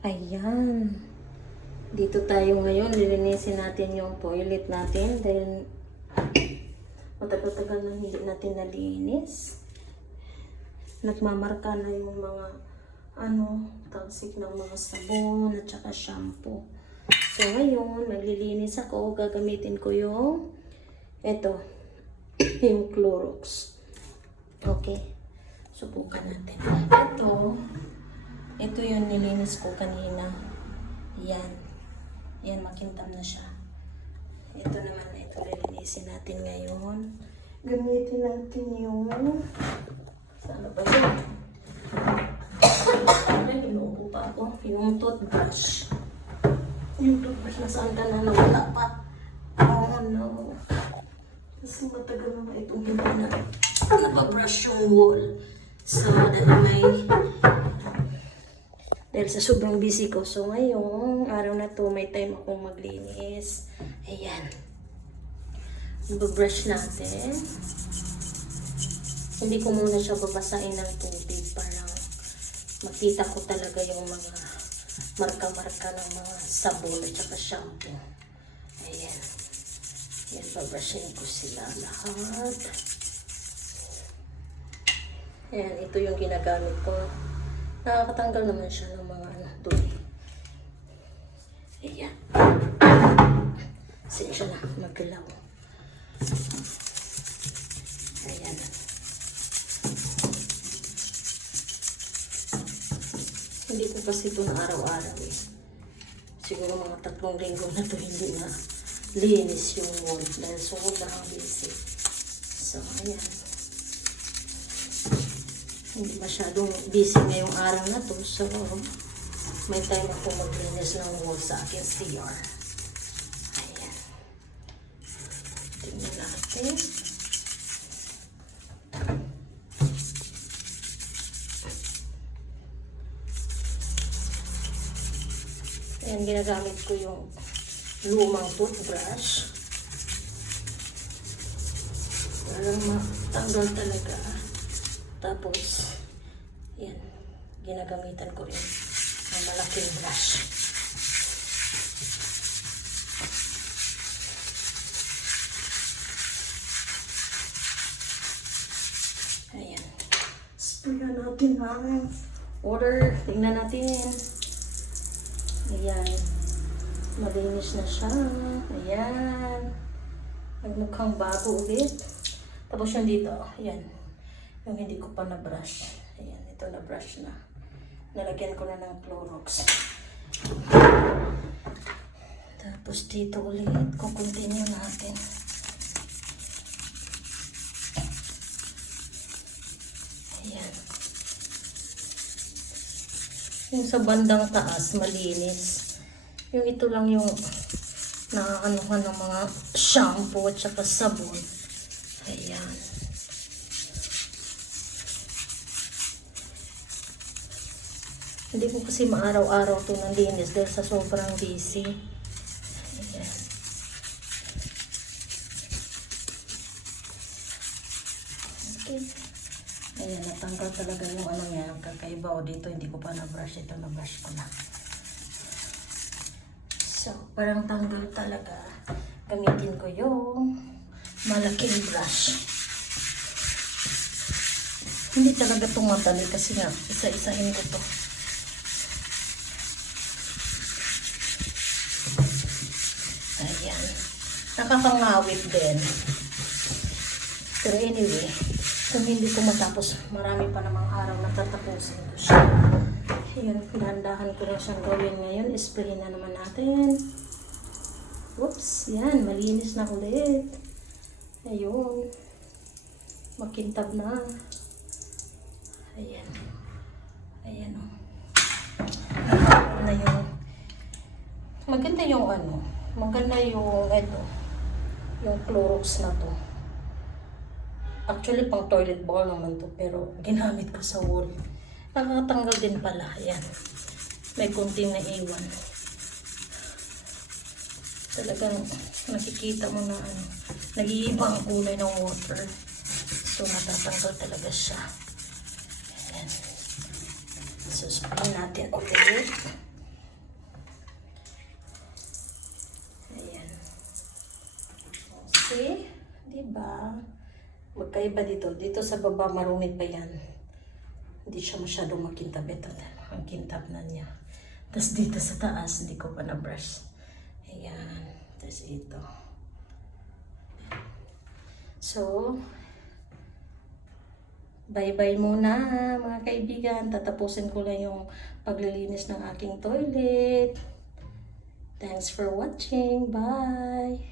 Ayan. Dito tayo ngayon. Lilinisin natin yung toilet natin dahil matagal-tagal na hindi natin nalinis. Nagmamarka na yung mga talsik ng mga sabon at saka shampoo. So ngayon, maglilinis ako. Gagamitin ko yung yung Clorox. Okay. Subukan natin. Ito yung nilinis ko kanina. Yan. Yan, makintab na siya. Ito naman, ito lilinisin natin ngayon. Gamitin natin yung... Saan ba yun? Ay, inuupo pa ako. Yung toothbrush. Yung toothbrush na saan ka na nawala pa. Oh no. Kasi matagal naman itong hindi na nababrush yung wall. So, dahil sa sobrang busy ko. So, ngayong araw na to, may time akong maglinis. Ayan. Nababrush natin. Hindi ko muna siya babasain ng tubig para makita ko talaga yung mga marka-marka ng mga sabon at saka shampoo. Ayan. Ayan, babrushin ko sila lahat. Ayan, ito yung ginagamit ko. Nakakatanggal naman siya ng mga dumi. Ayan. Sensya na, maglaw. Ayan. Hindi ko kasi ito na araw-araw eh. Siguro mga 3 linggo na ito hindi na linis yung wall dahil sobrang busy. So, ayan. Hindi masyadong busy ngayong araw na to. So, may time ako maglinis ng wall sa akin CR. Ayan. Tingnan natin. Ayan, ginagamit ko yung lumang toothbrush. Para matanggal talaga. Tapos, yan, ginagamitan ko rin ng malaking brush. Ayan. Sprayan natin ang water. Tingnan natin. Ayan. Malinis na siya. Ayan. Nagmukhang bago ulit. Tapos yung dito. Ayan. Yung hindi ko pa na-brush. Ayan, ito na-brush na. Nalagyan ko na ng Clorox. Tapos dito ulit, kukontinue natin. Ayan. Yung sa bandang taas, malinis. Yung ito lang yung naaanuhan ng mga shampoo at saka sabon. Ayan. Hindi ko kasi maaraw-araw ito ng linis dahil sa sobrang busy. Ayan. Okay. Ayan, natanggal talaga yung niya, yung kakaiba. O dito, hindi ko pa na-brush. Ito, na-brush ko na. So, parang tanggal talaga. Gamitin ko yung malaking brush. Hindi talaga tumatali kasi nga, isa-isahin ko to. Ayan. Nakakangawit din. Pero anyway, kung hindi ko matapos, marami pa namang araw na tatapusin ko siya. Ayan, dahan-dahan ko na siyang gawin ngayon. Spray na naman natin. Whoops, yan, malinis na ulit. Ayun. Makintab na. Ayan. Ayan o. Na yung maganda yung maganda yung yung Clorox na to. Actually pang toilet bowl naman to, pero ginamit ko sa wall. Nakakatanggal din pala. Ayan. May kunting naiwan. Talagang nakikita mo na nag-iiba ang kulay ng water. So natatanggal talaga siya. Ayan. So spray natin ulit. Magkaiba dito. Dito sa baba, marumi pa yan. Hindi siya masyadong makintab. Ito, ang kintab na niya. Tapos dito sa taas, hindi ko pa na-brush. Ayan. Tapos ito. So, bye-bye muna mga kaibigan. Tatapusin ko lang yung paglilinis ng aking toilet. Thanks for watching. Bye!